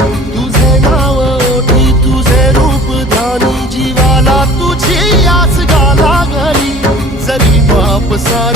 तुझे नाव ओठी तुझे रूप ध्यानी जीवाला तुझी आस गाला घरी जरी बाप सा